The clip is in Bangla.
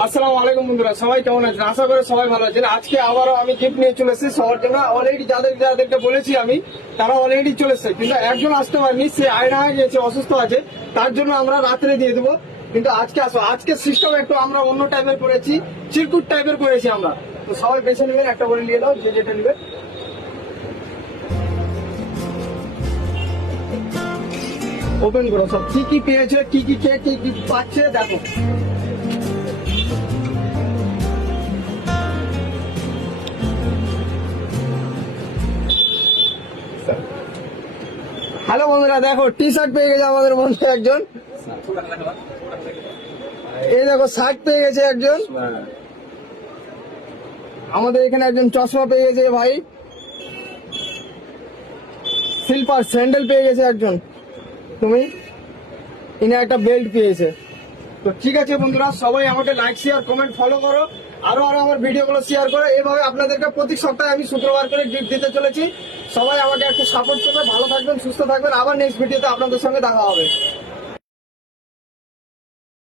আসসালামু আলাইকুম বন্ধুরা, সবাই কেমন আছেন? আশা করি সবাই ভালো আছেন। আজকে আবারও আমি গিফট নিয়ে চলে এসেছি সবার জন্য। অলরেডি যাদেরকে বলেছি আমি, তারা অলরেডি চলে এসেছে, কিন্তু একজন আসতে পারেনি, সে আয়না হয়ে গেছে, অসুস্থ আছে, তার জন্য আমরা রাত্রে দিয়ে দেবো। কিন্তু আজকে আসো, আজকে সিস্টেম একটু আমরা অন্য টাইপের করেছি, চিরকুট টাইপের করেছি আমরা। তো সবাই বেছে নেবেন, একটা করে নিয়ে দাও, যে যেটা নেবে। ওপেন করো সব, কি কি পেয়েছে, কি কি কে কি কি পাচ্ছে দেখো। হ্যালো বন্ধুরা, দেখো টি শার্ট পেয়ে গেছে আমাদের বন্ধু একজন। এই দেখো শার্ট পেয়ে গেছে একজন। আমাদের এখানে একজন চশমা পেয়ে গেছে ভাই। স্লিপার স্যান্ডেল পেয়ে গেছে একজন। তুমি ইনি একটা বেল্ট পেয়েছে। তো ঠিক আছে বন্ধুরা, সবাই আমাকে লাইক শেয়ার কমেন্ট ফলো করো, আরো আমার ভিডিওগুলো শেয়ার করো। এভাবে আপনাদেরকে প্রতি সপ্তাহে আমি শুক্রবার করে গিফট দিতে চলেছি। সবাই আমাকে একটু সাপোর্ট করবে। ভালো থাকবেন, সুস্থ থাকবেন। আবার নেক্সট ভিডিওতে আপনাদের সঙ্গে দেখা হবে।